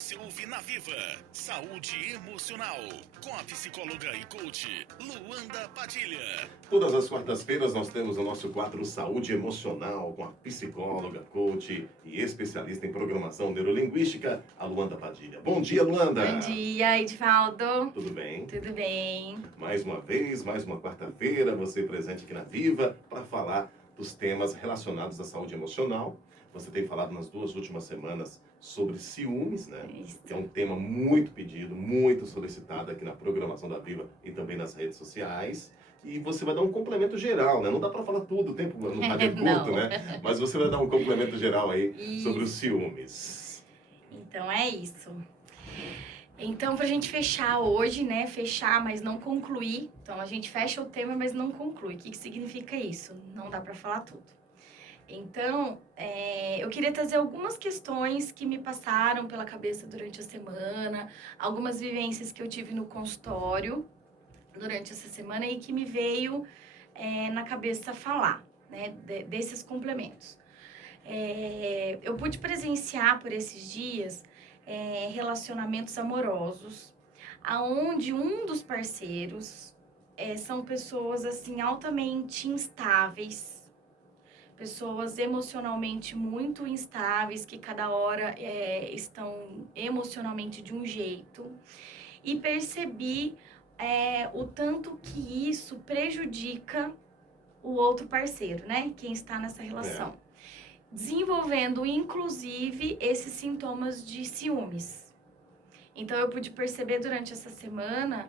Se ouve na Viva, Saúde Emocional, com a psicóloga e coach Luanda Padilha. Todas as quartas-feiras nós temos o nosso quadro Saúde Emocional com a psicóloga, coach e especialista em programação neurolinguística, a Luanda Padilha. Bom dia, Luanda! Bom dia, Edivaldo. Tudo bem? Tudo bem. Mais uma vez, mais uma quarta-feira, você presente aqui na Viva para falar dos temas relacionados à saúde emocional. Você tem falado nas duas últimas semanas sobre ciúmes, né? Isso. Que é um tema muito pedido, muito solicitado aqui na programação da Viva e também nas redes sociais. E você vai dar um complemento geral, né? Não dá para falar tudo, o tempo no rádio é curto, né? Mas você vai dar um complemento geral aí sobre os ciúmes. Então é isso. Então, pra gente fechar hoje, né? Fechar, mas não concluir. Então, a gente fecha o tema, mas não conclui. O que significa isso? Não dá pra falar tudo. Então, eu queria trazer algumas questões que me passaram pela cabeça durante a semana, algumas vivências que eu tive no consultório durante essa semana e que me veio na cabeça falar, né, desses complementos. Eu pude presenciar por esses dias relacionamentos amorosos, aonde um dos parceiros são pessoas assim altamente instáveis, pessoas emocionalmente muito instáveis, que cada hora estão emocionalmente de um jeito, e percebi o tanto que isso prejudica o outro parceiro, né? Quem está nessa relação. Desenvolvendo, inclusive, esses sintomas de ciúmes. Então, eu pude perceber durante essa semana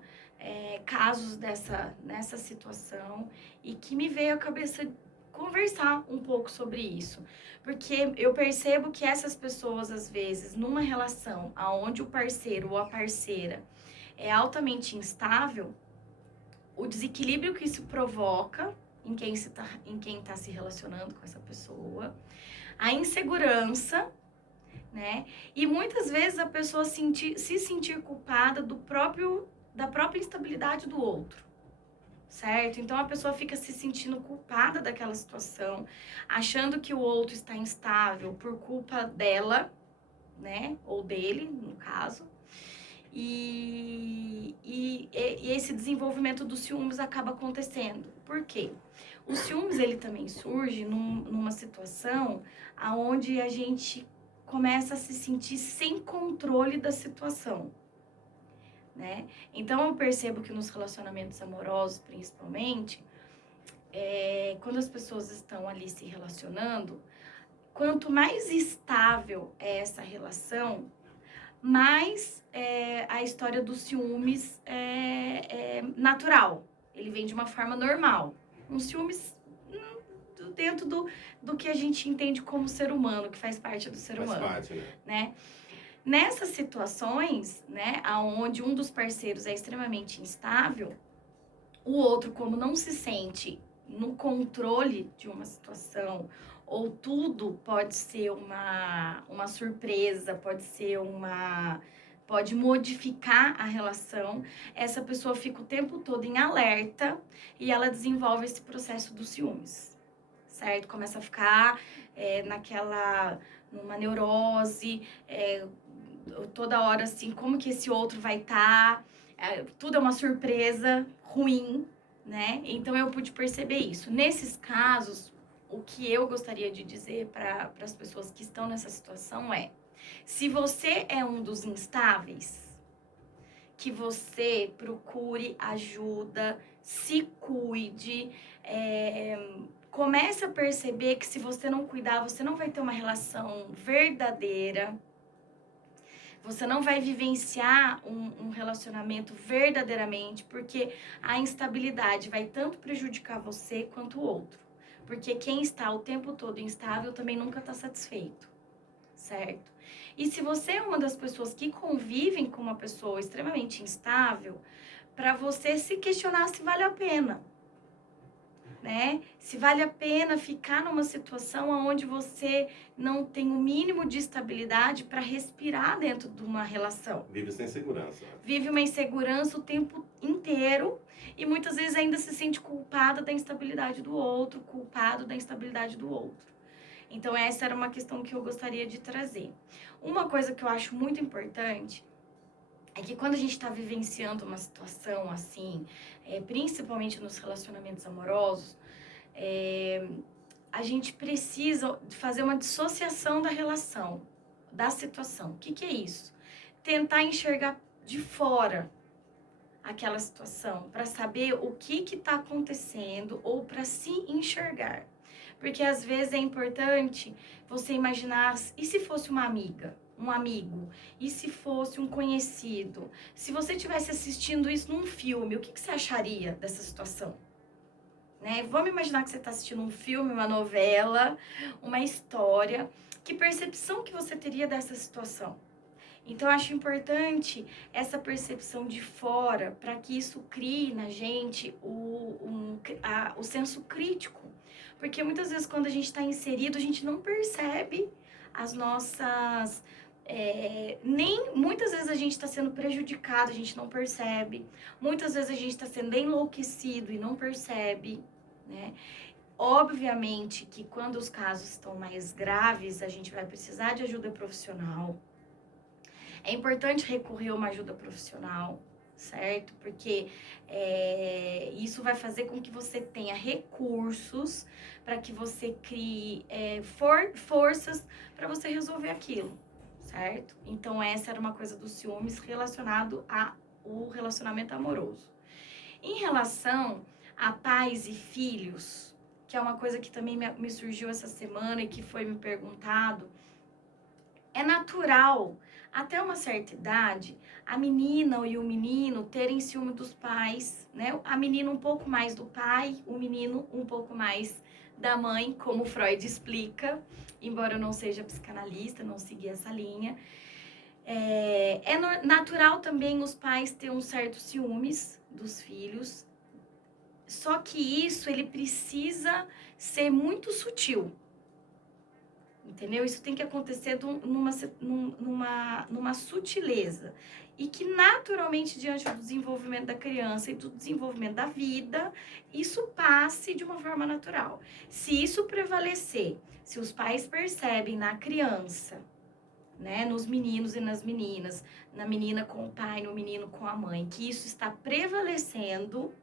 casos nessa situação e que me veio à cabeça conversar um pouco sobre isso, porque eu percebo que essas pessoas, às vezes, numa relação onde o parceiro ou a parceira é altamente instável, o desequilíbrio que isso provoca em quem está se relacionando com essa pessoa, a insegurança, né? E muitas vezes a pessoa se sentir culpada da própria instabilidade do outro. Certo? Então a pessoa fica se sentindo culpada daquela situação, achando que o outro está instável por culpa dela, né? Ou dele, no caso. E esse desenvolvimento dos ciúmes acaba acontecendo. Por quê? O ciúmes, ele também surge numa situação onde a gente começa a se sentir sem controle da situação. Né? Então, eu percebo que nos relacionamentos amorosos, principalmente, quando as pessoas estão ali se relacionando, quanto mais estável é essa relação, mais a história dos ciúmes é natural. Ele vem de uma forma normal. Um ciúmes dentro do que a gente entende como ser humano, que faz parte do ser humano. Faz parte, né? Nessas situações, né, onde um dos parceiros é extremamente instável, o outro, como não se sente no controle de uma situação, ou tudo pode ser uma surpresa, pode modificar a relação, essa pessoa fica o tempo todo em alerta e ela desenvolve esse processo dos ciúmes, certo? Começa a ficar numa neurose, toda hora assim, como que esse outro vai estar, tudo é uma surpresa ruim, né? Então eu pude perceber isso. Nesses casos, o que eu gostaria de dizer para as pessoas que estão nessa situação se você é um dos instáveis, que você procure ajuda, se cuide, comece a perceber que se você não cuidar, você não vai ter uma relação verdadeira, você não vai vivenciar um relacionamento verdadeiramente, porque a instabilidade vai tanto prejudicar você quanto o outro. Porque quem está o tempo todo instável também nunca está satisfeito, certo? E se você é uma das pessoas que convivem com uma pessoa extremamente instável, para você se questionar se vale a pena, né? Se vale a pena ficar numa situação onde você não tem o mínimo de estabilidade para respirar dentro de uma relação. Vive sem segurança. Vive uma insegurança o tempo inteiro e muitas vezes ainda se sente culpada da instabilidade do outro, culpado da instabilidade do outro. Então, essa era uma questão que eu gostaria de trazer. Uma coisa que eu acho muito importante é que quando a gente está vivenciando uma situação assim, principalmente nos relacionamentos amorosos, a gente precisa fazer uma dissociação da relação, da situação. O que que é isso? Tentar enxergar de fora aquela situação, para saber o que está acontecendo ou para se enxergar. Porque às vezes é importante você imaginar, e se fosse uma amiga, um amigo, e se fosse um conhecido? Se você estivesse assistindo isso num filme, o que você acharia dessa situação? Né? Vamos imaginar que você está assistindo um filme, uma novela, uma história. Que percepção que você teria dessa situação? Então, eu acho importante essa percepção de fora, para que isso crie na gente o senso crítico. Porque muitas vezes, quando a gente está inserido, a gente não percebe as nossas... muitas vezes a gente está sendo prejudicado, a gente não percebe. Muitas vezes a gente está sendo enlouquecido e não percebe, né? Obviamente que quando os casos estão mais graves, a gente vai precisar de ajuda profissional. É importante recorrer a uma ajuda profissional, certo? Porque isso vai fazer com que você tenha recursos para que você crie forças para você resolver aquilo, certo? Então, essa era uma coisa dos ciúmes relacionado ao relacionamento amoroso. Em relação a pais e filhos, que é uma coisa que também me surgiu essa semana e que foi me perguntado, é natural, até uma certa idade, a menina e o menino terem ciúme dos pais, né? A menina um pouco mais do pai, o menino um pouco mais da mãe, como Freud explica, embora eu não seja psicanalista, não segui essa linha. Natural também os pais terem um certo ciúmes dos filhos, só que isso ele precisa ser muito sutil. Entendeu? Isso tem que acontecer numa sutileza. E que naturalmente, diante do desenvolvimento da criança e do desenvolvimento da vida, isso passe de uma forma natural. Se isso prevalecer, se os pais percebem na criança, né, nos meninos e nas meninas, na menina com o pai, no menino com a mãe, que isso está prevalecendo,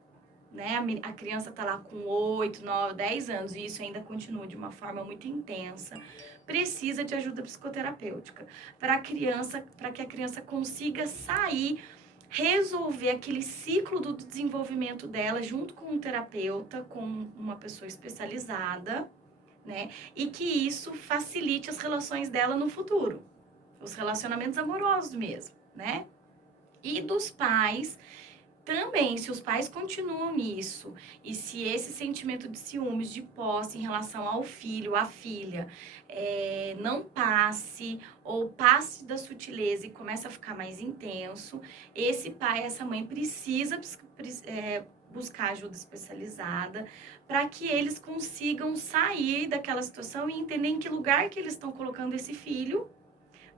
né, a criança está lá com 8, 9, 10 anos e isso ainda continua de uma forma muito intensa, precisa de ajuda psicoterapêutica para que a criança consiga sair, resolver aquele ciclo do desenvolvimento dela junto com um terapeuta, com uma pessoa especializada, né, e que isso facilite as relações dela no futuro, os relacionamentos amorosos mesmo, né, e dos pais. Também, se os pais continuam nisso, e se esse sentimento de ciúmes, de posse em relação ao filho, à filha, não passe, ou passe da sutileza e começa a ficar mais intenso, esse pai, essa mãe precisa buscar ajuda especializada para que eles consigam sair daquela situação e entender em que lugar que eles estão colocando esse filho,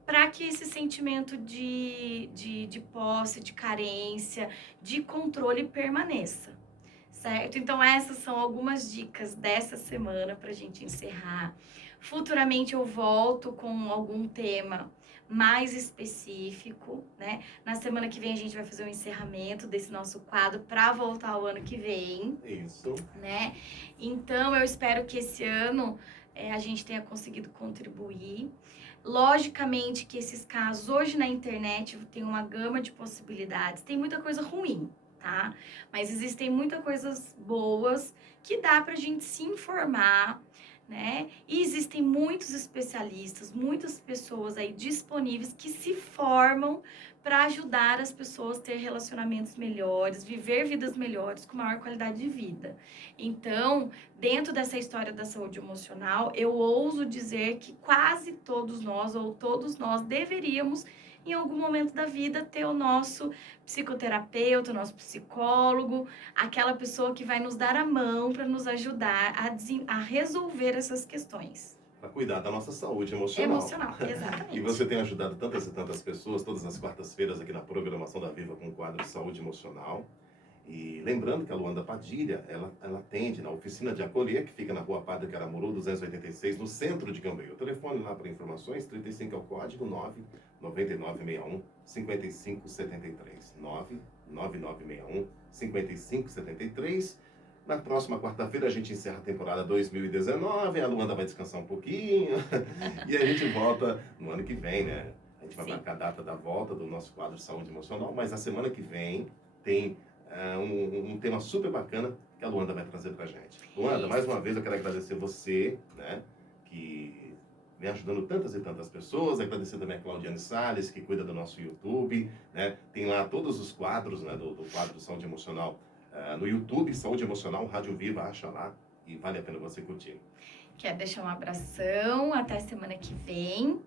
para que esse sentimento de posse, de carência, de controle permaneça, certo? Então, essas são algumas dicas dessa semana para a gente encerrar. Futuramente eu volto com algum tema mais específico, né? Na semana que vem a gente vai fazer um encerramento desse nosso quadro para voltar ao ano que vem. Isso. Né? Então, eu espero que esse ano a gente tenha conseguido contribuir. Logicamente que esses casos hoje na internet tem uma gama de possibilidades, tem muita coisa ruim, tá? Mas existem muitas coisas boas que dá pra gente se informar, né? E existem muitos especialistas, muitas pessoas aí disponíveis que se formam para ajudar as pessoas a ter relacionamentos melhores, viver vidas melhores, com maior qualidade de vida. Então, dentro dessa história da saúde emocional, eu ouso dizer que quase todos nós, ou todos nós, deveríamos, em algum momento da vida, ter o nosso psicoterapeuta, o nosso psicólogo, aquela pessoa que vai nos dar a mão para nos ajudar a resolver essas questões. Para cuidar da nossa saúde emocional. Emocional, exatamente. E você tem ajudado tantas e tantas pessoas, todas as quartas-feiras aqui na programação da Viva com o quadro Saúde Emocional. E lembrando que a Luanda Padilha, ela atende na oficina de acolher, que fica na rua Padre Caramuru, 286, no centro de Camboriú. O telefone lá para informações, 35 é o código, 99961 5573. 99961 5573. Na próxima quarta-feira a gente encerra a temporada 2019, a Luanda vai descansar um pouquinho e a gente volta no ano que vem, né? A gente vai marcar a data da volta do nosso quadro Saúde Emocional, mas na semana que vem tem um tema super bacana que a Luanda vai trazer pra gente. Luanda, mais uma vez eu quero agradecer você, né, que vem ajudando tantas e tantas pessoas, agradecer também a Claudiane Salles, que cuida do nosso YouTube, né, tem lá todos os quadros, né, do quadro Saúde Emocional no YouTube, Saúde Emocional, Rádio Viva, acha lá e vale a pena você curtir. Quero deixar um abração, até semana que vem.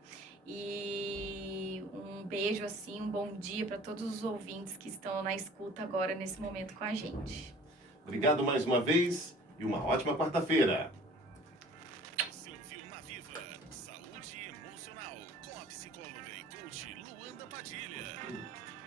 E um beijo, assim, um bom dia para todos os ouvintes que estão na escuta agora, nesse momento com a gente. Obrigado mais uma vez e uma ótima quarta-feira. Você ouviu na Viva Saúde Emocional com a psicóloga e coach Luanda Padilha.